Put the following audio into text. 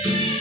thank you